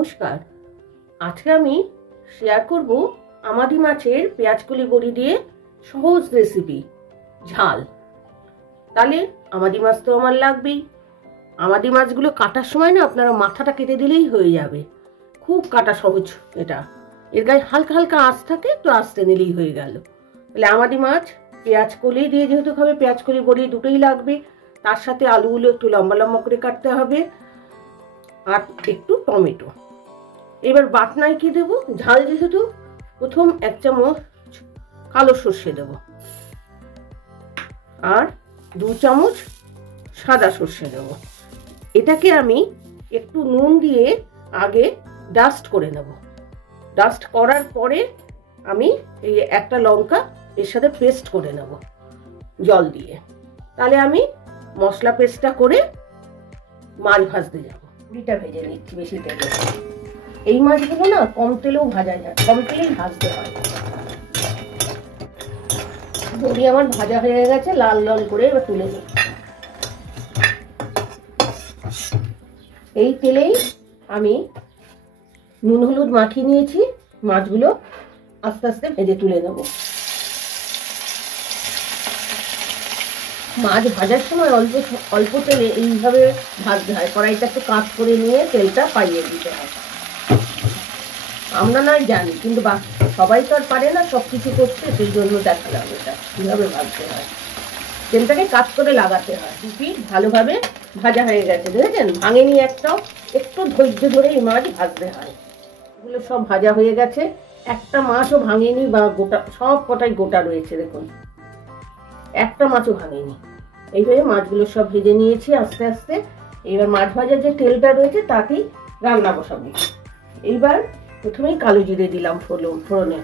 নমস্কার। আজকে আমি শেয়ার করব আমাদি মাছের পেঁয়াজকলি বড়ি দিয়ে সহজ রেসিপি ঝাল। তাহলে আমাদি মাছ তো আমার লাগবেই। আমাদি মাছগুলো কাটার সময় না আপনারা মাথাটা কেটে দিলেই হয়ে যাবে, খুব কাটা সহজ। এটা এর গায়ে হালকা হালকা আঁচ থাকে, তো আঁচতে নিলেই হয়ে গেল। তাহলে আমাদি মাছ পেঁয়াজকলি দিয়ে যেহেতু খাবে, পেঁয়াজকলি বড়ি দুটোই লাগবে। তার সাথে আলুগুলো একটু লম্বা লম্বা করে কাটতে হবে, আর একটু টমেটো। এবার বাটনায় কি দেবো, ঝাল যেহেতু, প্রথম 1 চামচ কালো সর্ষে দেব, আর 2 চামচ সাদা সর্ষে দেব। এটাকে আমি একটু নুন দিয়ে আগে ডাস্ট করে নেব। ডাস্ট করার পরে আমি এই একটা লঙ্কা এর সাথে পেস্ট করে নেব জল দিয়ে। তাহলে আমি মশলা পেস্টটা করে মাছ ভাজতে যাব। বড়িটা ভেজে নিচ্ছি বেশি তেলে। এই মাছগুলো না কম তেলেও ভাজা যায়, কম তেলেই ভাজতে হয়। বড়ি আমার ভাজা হয়ে গেছে লাল লাল করে, এবার তুলে নিই। এই তেলেই আমি নুন হলুদ মাখিয়ে নিয়েছি, মাছগুলো আস্তে আস্তে ভেজে তুলে নেব। মাছ ভাজার সময় অল্প অল্প তেলে এইভাবে ভাজতে হয়। কড়াইটা একটু কাঁচ করে নিয়ে তেলটা পাইয়ে দিতে হয়। আমরা নয় জানি, কিন্তু সবাই তো আর পারে না সব কিছু করতে, সেই জন্য দেখালাম এটা কীভাবে ভাজতে হয়। তেলটাকে কাজ করে লাগাতে হয়। দুটি ভালোভাবে ভাজা হয়ে গেছে, দেখেছেন, ভাঙেনি একটাও। একটু ধৈর্য ধরে এই মাছ ভাজতে হয়। এগুলো সব ভাজা হয়ে গেছে, একটা মাছও ভাঙেনি, বা গোটা সব কটাই গোটা রয়েছে। দেখুন, একটা মাছও ভাঙেনি। এইভাবে মাছগুলো সব ভেজে নিয়েছি আস্তে আস্তে। এবার মাছ ভাজার যে তেলটা রয়েছে তাতেই রান্না বসাবো। এইবার প্রথমেই কালো জিরে দিলাম ফোড়নে,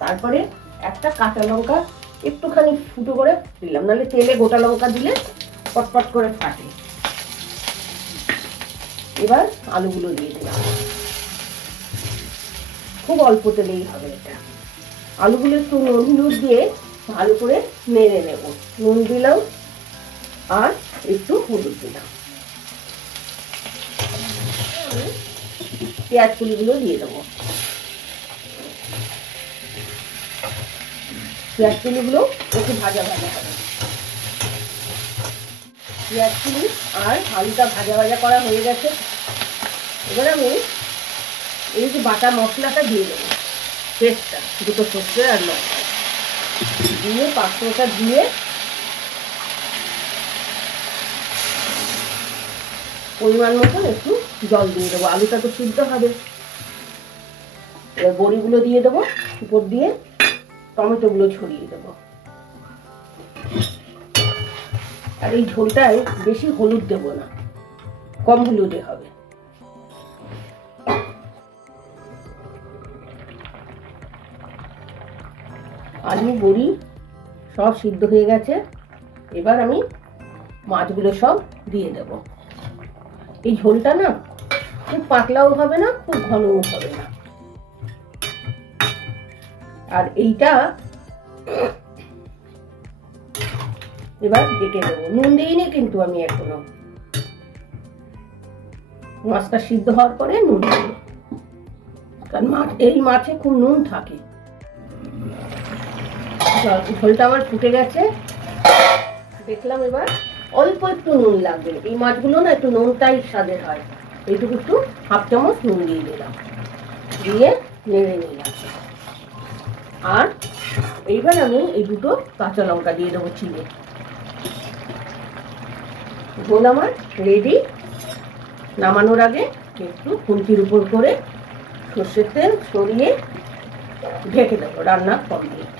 তারপরে একটা কাঁচা লঙ্কা একটুখানি ফুটো করে দিলাম, নাহলে তেলে গোটা লঙ্কা দিলে পটপট করে ফাটে। এবার আলুগুলো দিয়ে দিলাম, খুব অল্প তেলেই হবে এটা। আলুগুলো একটু নুন হলুদ দিয়ে ভালো করে নেড়ে নেব। নুন দিলাম আর একটু হলুদ দিলাম। পেঁয়াজ কুলিগুলো দিয়ে দেবো। পেঁয়াজ কুলিগুলো একটু ভাজা ভাজা হবে। পেঁয়াজ কুলি আর আলুটা ভাজা ভাজা করা হয়ে গেছে। এবার আমি এই যে বাটা মশলাটা দিয়ে দেবো, পেস্টটা, দুটো সর্ষে আর লঙ্কা দিয়ে পাঁচফোড়নটা দিয়ে পরিমাণ মতন একটু জল দিয়ে দেবো। আলুটা তো সিদ্ধ হবে। এবার বড়িগুলো দিয়ে দেবো উপর দিয়ে, টমেটোগুলো ছড়িয়ে দেবো। আর এই ঝোলটায় বেশি হলুদ দেবো না, কম হলুদে হবে। আলু বড়ি সব সিদ্ধ হয়ে গেছে। এবার আমি মাছগুলো সব দিয়ে দেব। এই ঝোলটা না খুব পাতলাও হবে না, খুব ঘনও হবে না। আর এইটা এবার ঢেকে দেবো। নুন দিইনি কিন্তু আমি এখনো, মাছটা সিদ্ধ হওয়ার পরে নুন দেবো, কারণ এই মাছে খুব নুন থাকে। ঝোলটা আমার ফুটে গেছে, দেখলাম। এবার অল্প একটু নুন লাগবে। এই মাছগুলো না একটু নুনটাই স্বাদের হয়। এইটুকু একটু হাফ চামচ নুন দিয়ে দিলাম, দিয়ে নেড়ে নিলাম। আর এইবার আমি এই দুটো কাঁচা লঙ্কা দিয়ে দেবো চিড়ে। ঝোল আমার রেডি। নামানোর আগে একটু খুন্তির উপর করে সর্ষের তেল ছড়িয়ে ঢেকে দেবো। রান্না কমপ্লিট।